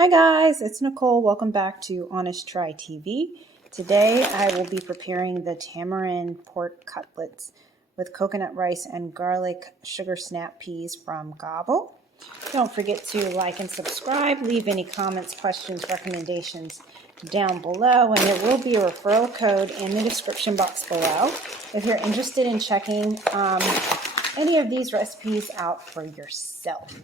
Hi guys, it's Nicole. Welcome back to Honest Try TV. Today I will be preparing the tamarind pork cutlets with coconut rice and garlic sugar snap peas from Gobble. Don't forget to like and subscribe. Leave any comments, questions, recommendations down below, and there will be a referral code in the description box below if you're interested in checking any of these recipes out for yourself.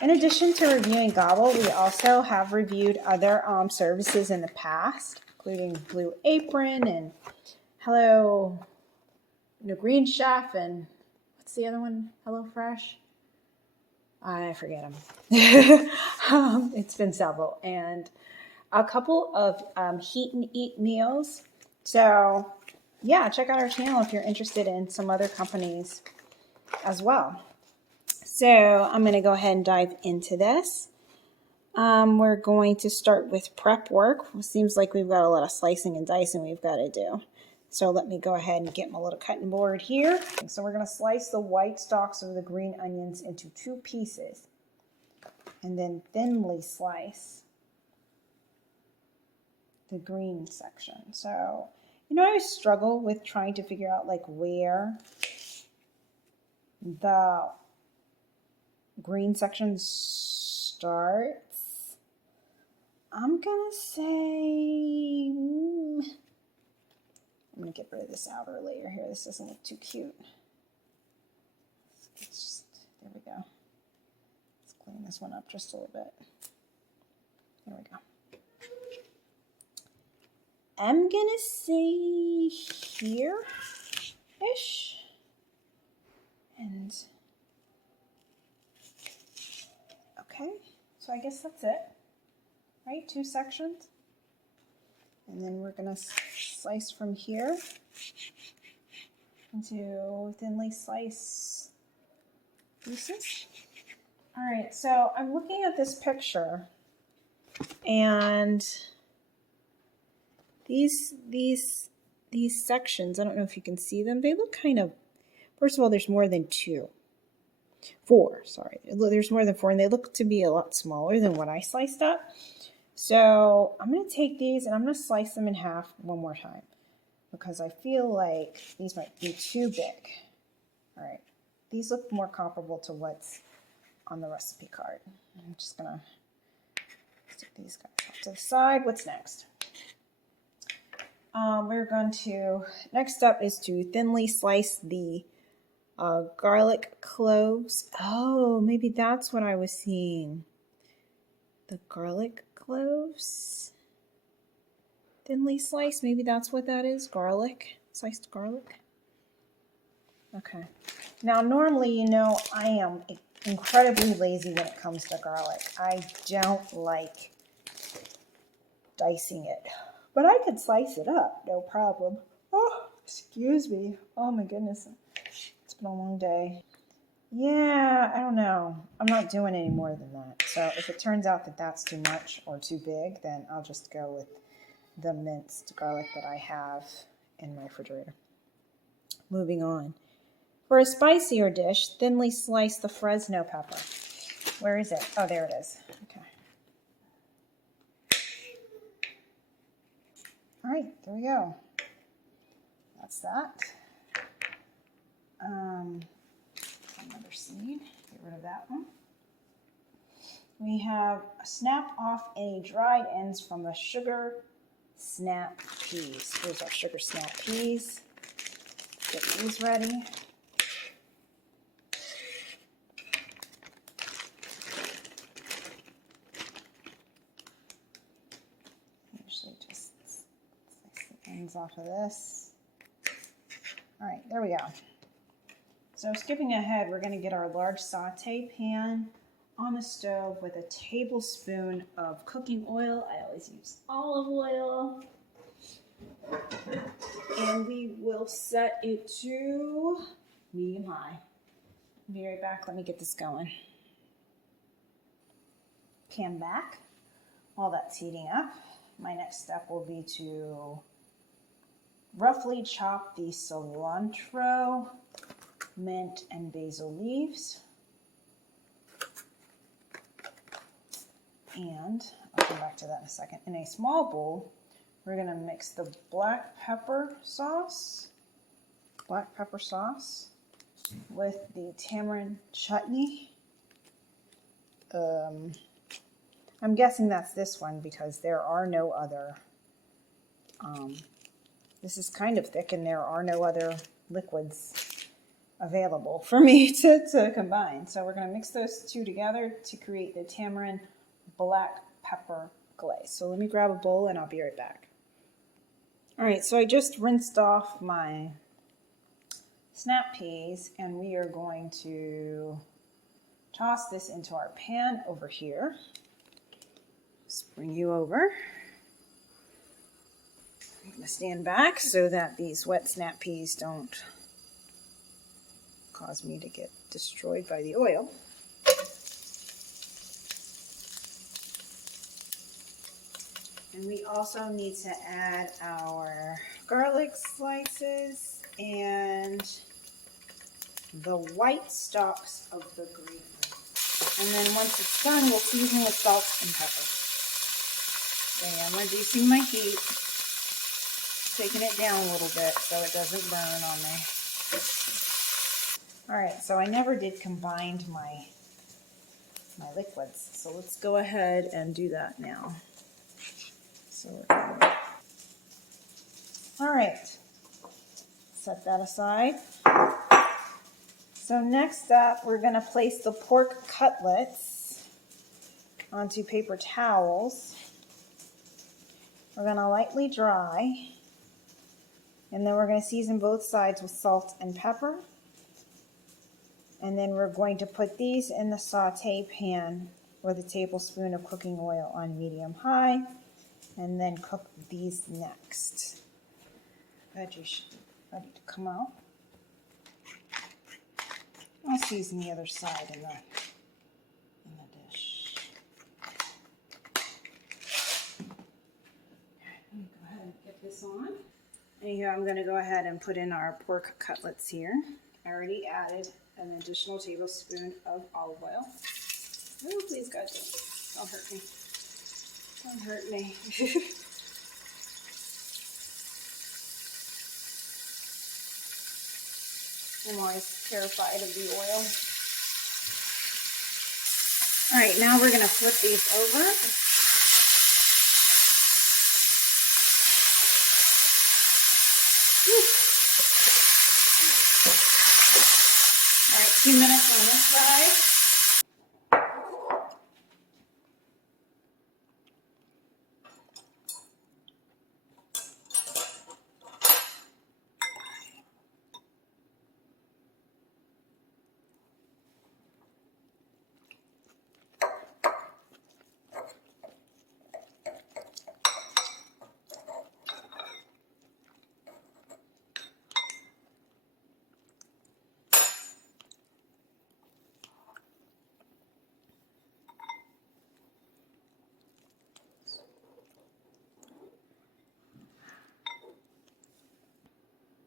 In addition to reviewing Gobble, we also have reviewed other services in the past, including Blue Apron and Hello, Green Chef, and what's the other one? Hello Fresh? I forget them. It's been several, and a couple of heat and eat meals. So yeah, check out our channel if you're interested in some other companies as well. So I'm going to go ahead and dive into this. We're going to start with prep work. It seems like we've got a lot of slicing and dicing we've got to do. So let me go ahead and get my little cutting board here. So we're going to slice the white stalks of the green onions into 2 pieces and then thinly slice the green section. So, I always struggle with trying to figure out like where the green section starts. I'm gonna say I'm gonna get rid of this outer layer here. This doesn't look too cute. There we go. Let's clean this one up just a little bit. There we go. I'm gonna say here-ish. And okay, so I guess that's it, right? 2 sections. And then we're gonna slice from here into thinly sliced pieces. All right, so I'm looking at this picture, and these sections, I don't know if you can see them, they look kind of, first of all, there's more than 4, sorry. There's more than 4, and they look to be a lot smaller than what I sliced up. So I'm going to take these and I'm going to slice them in half one more time because I feel like these might be too big. All right, these look more comparable to what's on the recipe card. I'm just going to stick these guys off to the side. What's next? We're going to, next up is to thinly slice the garlic cloves. Oh, maybe that's what I was seeing. The garlic cloves. Thinly sliced. Maybe that's what that is. Garlic. Sliced garlic. Okay. Now, normally, I am incredibly lazy when it comes to garlic. I don't like dicing it. But I could slice it up. No problem. Oh, excuse me. Oh, my goodness. It's been a long day. Yeah, I don't know. I'm not doing any more than that. So if it turns out that that's too much or too big, then I'll just go with the minced garlic that I have in my refrigerator. Moving on. For a spicier dish, thinly slice the Fresno pepper. Where is it? Oh, there it is. Okay. All right, there we go. That's that. Another seed, get rid of that one. We have snap off any dried ends from the sugar snap peas. Here's our sugar snap peas. Get these ready. Usually just slice the ends off of this. All right, there we go. So skipping ahead, we're going to get our large saute pan on the stove with a tablespoon of cooking oil. I always use olive oil. And we will set it to medium high. I'll be right back. Let me get this going. Pan back. While that's heating up, my next step will be to roughly chop the cilantro, mint, and basil leaves. And I'll come back to that in a second. In a small bowl, we're going to mix the black pepper sauce with the tamarind chutney. I'm guessing that's this one because there are no other, this is kind of thick and there are no other liquids available for me to combine. So we're going to mix those two together to create the tamarind black pepper glaze. So let me grab a bowl and I'll be right back. All right, so I just rinsed off my snap peas and we are going to toss this into our pan over here. Just bring you over. I'm going to stand back so that these wet snap peas don't cause me to get destroyed by the oil. And we also need to add our garlic slices and the white stalks of the green. And then once it's done, we'll season with salt and pepper. Okay, I'm reducing my heat, taking it down a little bit so it doesn't burn on me. All right, so I never did combine my liquids, so let's go ahead and do that now. So all right, set that aside. So next up, we're going to place the pork cutlets onto paper towels. We're going to lightly dry, and then we're going to season both sides with salt and pepper. And then we're going to put these in the saute pan with a tablespoon of cooking oil on medium-high, and then cook these next. Veggies should be ready to come out. I'll season the other side in the dish. Let me go ahead and get this on. And here I'm going to go ahead and put in our pork cutlets here. I already added an additional tablespoon of olive oil. Oh, please, God, don't hurt me. Don't hurt me. I'm always terrified of the oil. All right, now we're going to flip these over. All right, 2 minutes on this side.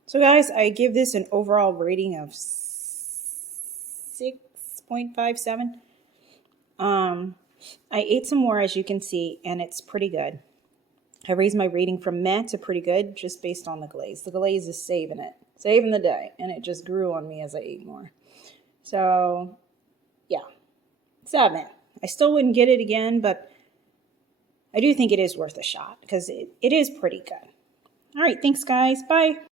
So guys, I give this an overall rating of 6.57. I ate some more, as you can see, and it's pretty good. I raised my rating from meh to pretty good just based on the glaze. The glaze is saving the day, and it just grew on me as I ate more. So, yeah, 7. I still wouldn't get it again, but I do think it is worth a shot because it is pretty good. All right, thanks, guys. Bye.